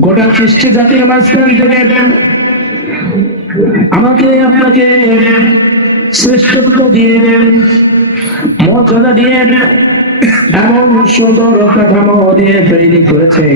গোটা সৃষ্টি জাতির মাঝখান থেকে আমাকে আপনাকে শ্রেষ্ঠত্ব দিয়ে মর্যাদা দিয়ে এমন সুন্দর কাঠামো দিয়ে তৈরি করেছে।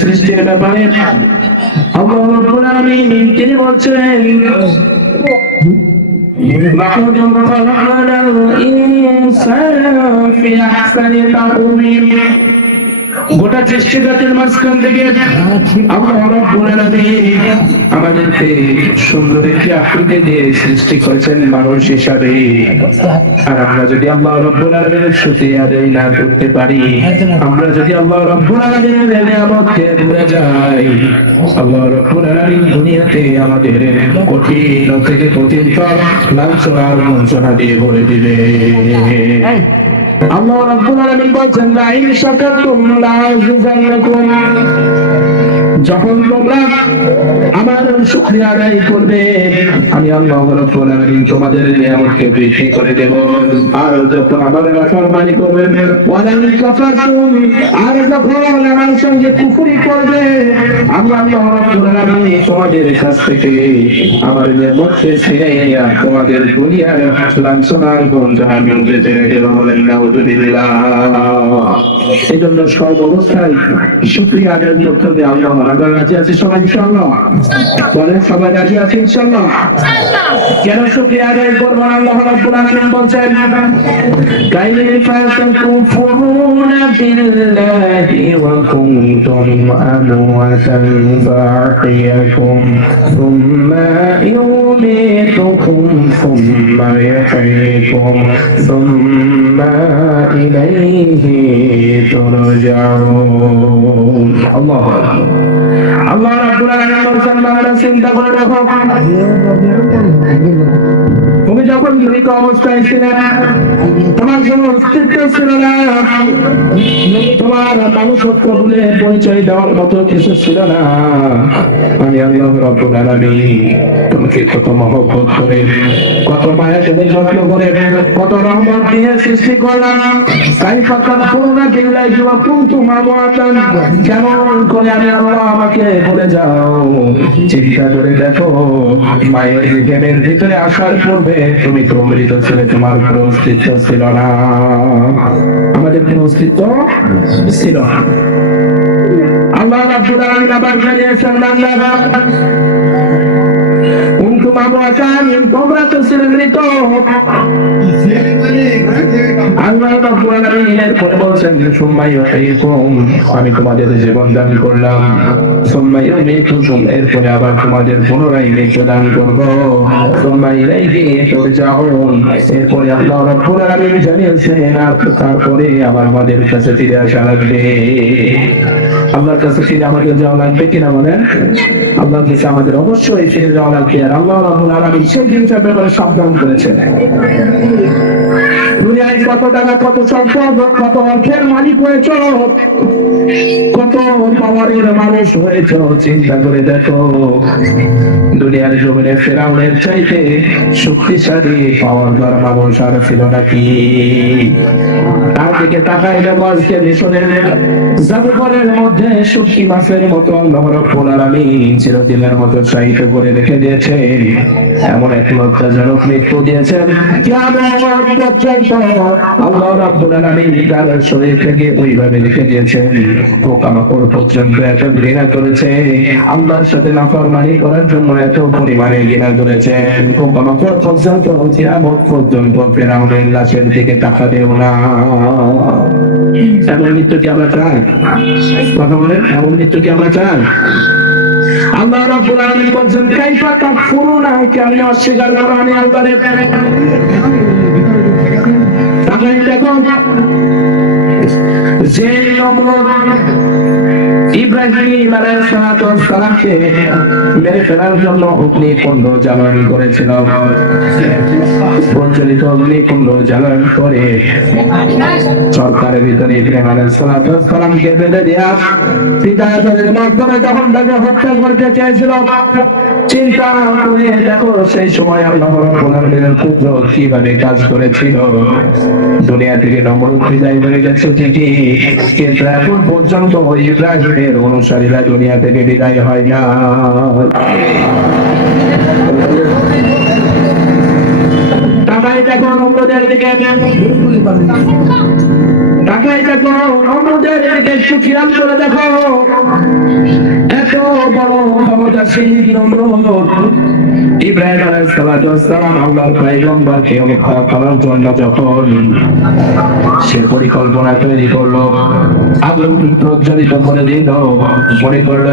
সৃষ্টির ব্যাপারে আল্লাহ রব্বুল তিনি বলছেন لقد خلقنا الإنسان في أحسن تقويم গোটা সৃষ্টি জাতির মাঝখান থেকে আল্লাহ রাব্বুল আলামিন আমাদেরকে সুন্দর একটি আকৃতি দিয়ে সৃষ্টি করেছেন মানুষ হিসাবে। আর আমরা যদি আল্লাহ রাব্বুল আলামিনের শুকরিয়া আদায় না করতে পারি, আমরা যদি আল্লাহ রাব্বুল আলামিনের নিয়ামতকে ভুলে যাই, আল্লাহ রাব্বুল আলামিন দুনিয়াতে আমাদের কঠিন থেকে কঠিনতর লাঞ্ছনা আর বঞ্চনা দিয়ে ভরে দিবে। আল্লাহ রাব্বুল আলামিন বলেন লা ইন শাকারতুম লা আযিজান্নাকুম। যখন তোমরা আমার শুকরিয়া আদায় করবে। আমি আল্লাহ রাব্বুল তোমাদের নিয়ামতকে বৃদ্ধি করে দেব। আর যখন আমার নাফরমানি করবে কাফারতুম, আর যখন আমার সঙ্গে করবে আমি তোমাদের কাছ থেকে আমার নিয়ামতকে ছিনিয়ে নিয়ে তোমাদের দুনিয়ার আদায় করতে হবে। আছি সবাই বলেন সবাই রাজি আছি ইনশাআল্লাহ কেন শুক্রিয়া আদায় করব না আল্লাহ রাব্বুল আলামিন বলছেন কাইফা তাকুফুরুনা বিল্লাহি ওয়া কুনতুম আমওয়াতান ফাহিয়াকুম থুম্মা ইউমীতুকুম থুম্মা ইয়াহয়িকুম থুম্মা ইলাইহি তুরজাউন. আল্লাহু আকবার। আল্লাহ রাব্বুল আলামিন বলছেন বাংলা চিন্তা করে দেখো তুমি যখন মৃত অবস্থায় ছিলে তোমার কোন অস্তিত্ব ছিল না। তোমার মানুষত্ব বলে পরিচয় দেওয়ার মতো কিছু ছিল না। আমি আল্লাহ তোমাকে কত করে, কত মায়া যত্ন করে, কত রহমত দিয়ে সৃষ্টি করলাম। তাই ফাকাত করুণা বিল্লাহি ওয়া কেমন করে আমি আল্লাহ আমাকে বলে যাও। চিন্তা করে দেখো, মায়ের ভিতরে আসার পূর্বে তুমি তো অমৃত ছিলে, তোমার কোনো অস্তিত্ব ছিল না। আমাদের কোনো অস্তিত্ব ছিল না। আল্লাহ রাব্বুল আলামিন আবার জানিয়েছেন, বান্দা, কুনতুম তোমরা তো ছিলে মৃত। আল্লাহ রাব্বুল আলামিন এরপরে বলছেন ইউহয়িকুম আমি তোমাদের জীবন দান করলাম। সুম্মা ইউমীতুকুম এরপরে আবার তোমাদের পুনরায় মৃত্যু দান করব। সুম্মা ইলাইহি তুরজাউন এরপরে আল্লাহ রাব্বুল আলামিন জানিয়েছেন তারপরে আবার আমাদের কাছে ফিরে আসা লাগবে। আল্লাহর কাছে ফিরে আমাদের যাওয়া লাগবে কিনা বলেন? আল্লাহর কাছে আমাদের অবশ্যই ফিরে যাওয়া লাগবে। আর আল্লাহ রাব্বুল আলামিন সেই দিনটার ব্যাপারে সাবধান করেছেন। দুনিয়ায় কত টাকা, কত সম্পদ, কত অর্থের মালিক হয়েছ, কত পাওয়ারের মানুষ হয়েছ, চিন্তা করে দেখো। দুনিয়ার জমিনে ফেরাউনের চাইতে শক্তিশালী পাওয়ার দ্বার মানুষ আর ছিল নাকি? তার দিকে আজকে মিশনের জাদুঘরের মধ্যে শুটকি মাছের মতো রব্বুল আলামিন চিরদিনের মতো সাহিত্য করে রেখে দিয়েছেন এমন এক লজ্জাজনক মৃত্যু দিয়েছেন। আল্লাহ রাব্বুল আলামিন তার শরীর থেকে ওইভাবে রেখে দিয়েছেন, পোকামাকড় পর্যন্ত এত ঘৃণা করেছে, আল্লাহর সাথে নাফরমানি করার জন্য এত পরিমাণে ঘৃণা করেছেন পোকামাকড় পর্যন্ত, কিয়ামত পর্যন্ত ফেরাউনের লাশের দিকে তাকাতেও না। এমন মৃত্যু কি আমরা চাই? কথা বলেন, এমন মৃত্যু কি আমরা চাই? আল্লাহ রাব্বুল আলামিন বলছেন, কাইফা কাফুরুনা কেমনে অস্বীকার করো আমি আল্লাহরে তাকাই দেখো, যে নমরুদ ইব্রাহিম সালামকে মেরে ফেলার জন্য অগ্নিকুণ্ড জ্বালানি করেছিল। প্রজ্বলিত অগ্নিকুণ্ড জ্বালানি করে সরকারের ভিতরে ইব্রাহিম আলাইহিস সালাতু সালামকে বেঁধে দেয়া। পিতা মাধ্যমে যখন তাকে হত্যা করতে চেয়েছিল চিন্তা করে দেখো, সেই সময় আল্লাহ রাব্বুল আলামিনের কুদরত কীভাবে কাজ করেছিল। দুনিয়া থেকে নমরুদ বিদায় হয়ে গেছে ঠিকই কিন্তু এখন পর্যন্ত ইব্রাহিমের অনুসারীরা দুনিয়া থেকে বিদায় হয় না। তাকাই দেখো নমরুদের দিকে। তাকাই দেখো নমরুদের দিকে একটু খেয়াল করে দেখো। সে পরিকল্পনা তৈরি করল, আগুন প্রজ্বলিত করে দিল, মনে করল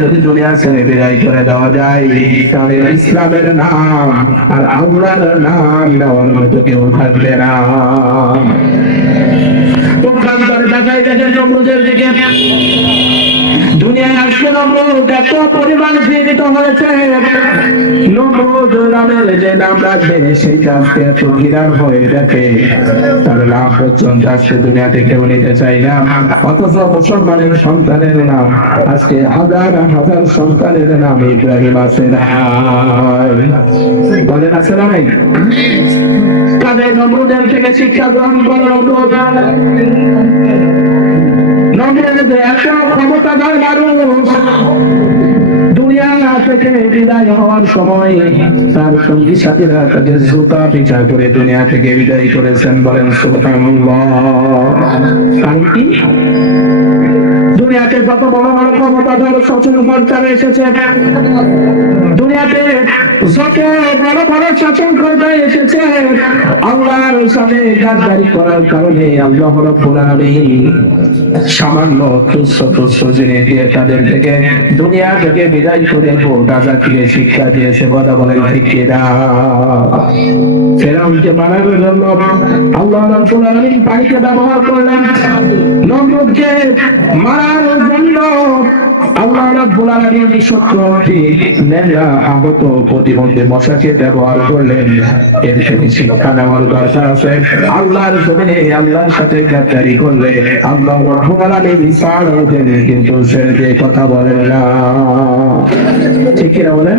যদি দুনিয়া ছেড়ে বিদায় করে দেওয়া যায়, তাহলে ইসলামের নাম আর আল্লাহর নাম দেওয়ার মতো কেউ থাকবে না। পক্ষান্তরে দেখাই দেখেন নমরুদের দিকে দুনিয়ায় আসলে নমরুদ এত পরিমাণ জীবিত হয়েছে। নমরুদ নামের যে নাম রাখবে সেইটা আজকে এত বিরাট হয়ে আজকে দুনিয়াতে কেউ নিতে চাই না। অথচ মুসলমানের সন্তানের নাম, আজকে হাজার হাজার সন্তানের নাম ইব্রাহিম আছে না বলেন, আছে না তাদের নমরুদের থেকে শিক্ষা গ্রহণ করো নমরুদ দুনিয়া থেকে বিদায় হওয়ার সময় তার সঙ্গী সাথীরা তাকে জুতা পিছা করে দুনিয়া থেকে করেছেন, বলেন সুবহানাল্লাহ। দুনিয়াতে যত বড় বড় ক্ষমতাধর সচল কর্তারা এসেছে, দুনিয়াতে যত বড় বড় শাসন কর্তা এসেছে, আল্লাহর সাথে গাদ্দারি করার কারণে আল্লাহ রাব্বুল আলামিন সামান্য তুচ্ছ তুচ্ছ জিনিস দিয়ে তাদের থেকে দুনিয়া থেকে বিদায় করে গোটা জাতিকে শিক্ষা দিয়েছে। কথা বলে ঠিক ফেরাউনকে মারার জন্য আল্লাহ রাব্বুল আলামিন পানিকে ব্যবহার করলেন। নমরুদকে মারার জন্য আল্লাহ রাব্বুল আলামিন সত্যি নেয়া আগত প্রতিবন্ধী মশাকে ব্যবহার করলেন। এর থেকে শিক্ষা নেওয়ার দরকার আছে। আল্লাহর জমিনে আল্লাহর সাথে গাদ্দারি করলে আল্লাহ রাব্বুল আলামিন ছাড় দেন, কিন্তু সে যে কথা বলেন না। ঠিক কিনা বলেন?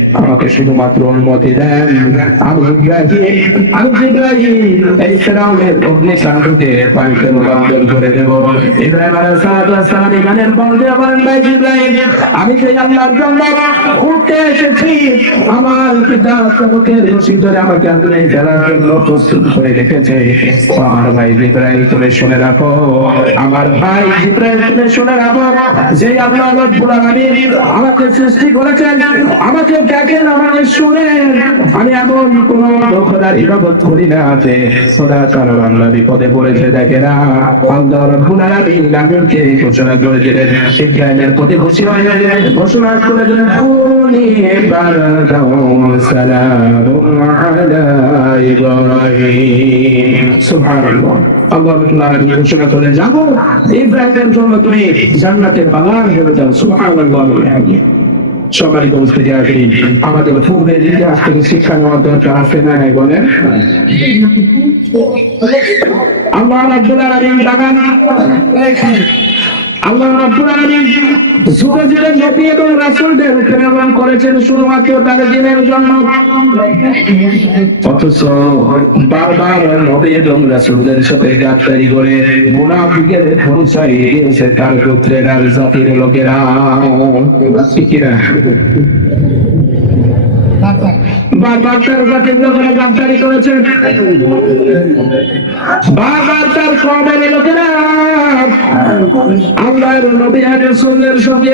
আমাকে শুধুমাত্র অনুমতি দেন অগ্নিকাণ্ডকে পানিতে রূপান্তর করে দেব। ইব্রাহিম ভাই ইব্রাহিম, আমি সেই আল্লাহর জন্য এসেছি। আমার পিতা রশি ধরে আমাকে ফেলার জন্য প্রস্তুত করে রেখেছে। আমার ভাই ইব্রাহিম, তুমি শুনে রাখো। আমার ভাই ইব্রাহিম, তুমি শুনে রাখো। যে আল্লাহ রব্বুল আমাকে সৃষ্টি করেছেন, আমাকে দেখেন আমাকে শুনেন। আমি এমন কোন খোদার ইবাদত করি না যে খোদা তার বাংলা বিপদে পড়েছে, দেখে না। আল্লাহ রব্বুল আলামিন ঘোষণা করে দিলেন ইব্রাহিমের প্রতি খুশি হয়ে ঘোষণা করে দিলেন কুনি বারাদাও সালামুন আলা ইব্রাহিম। সুবহানাল্লাহ। আল্লাহ ঘোষণা করে যাও ইব্রাহিমের জন্য তুমি জান্নাতের বাগান হয়ে যাও সুবহানাল্লাহ। সম্মানিত উপস্থিতি আমাদের পূর্বের ইতিহাস থেকে শিক্ষা নেওয়ার দরকার আছে না নাই বলেন? আল্লাহ রাব্বুল আলামিন আল্লাহ রাব্বুল আলামিন যুগে যুগে নবী এবং রাসূলদের প্রেরণ করেছেন শুধুমাত্র তাদের দিনের জন্য। অথচ বারবার নবী এবং রাসূলদের সাথে গাদ্দারি করে মুনাফিকের পরিচয় দিয়েছে তার গোত্রের আর জাতির লোকেরা। বারবার তার লোকেরা গাদ্দারি করেছে। বারবার তার কমের লোকেরা আল্লাহর নবী আগে রাসূলের সঙ্গে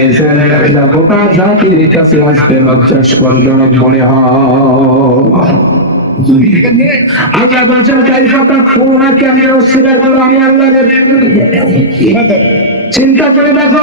দিয়েছেন যা গোটা জাতির কাছে আসতে লজ্জাস্পদজনক মনে হয় আল্লাহ আমি আল্লাহর চিন্তা করে দেখো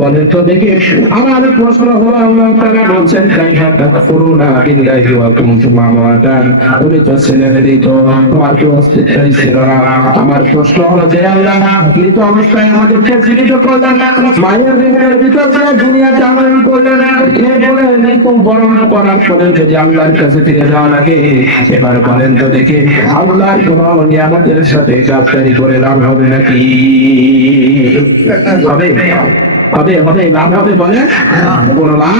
বলেন তো দেখি। আমার প্রশ্ন হলো, আল্লাহ তাআলা বলছেন, কাইফা তাকফুরুনা বিল্লাহি ওয়া কুনতুম আমওয়াতান। তুমি তো ছিলেন মৃত তোমার কি অস্তিত্বই ছিল না। আমার প্রশ্ন হলো, যে আল্লাহ মৃত অবস্থায় আমাদেরকে জীবিত করলেন মায়ের ঋণের ভিতর দিয়ে দুনিয়াতে আমরণ করলেন এরপরে মৃত্যু বরণ করার পরে যদি আল্লাহর কাছে ফিরে যাওয়া লাগে, এবার বলেন তো দেখি, আল্লাহর কোন নিয়ামতের সাথে গাফতারি করে লাভ হবে নাকি? হবে। হবে হবে লাভ হবে বলে কোনো লাভ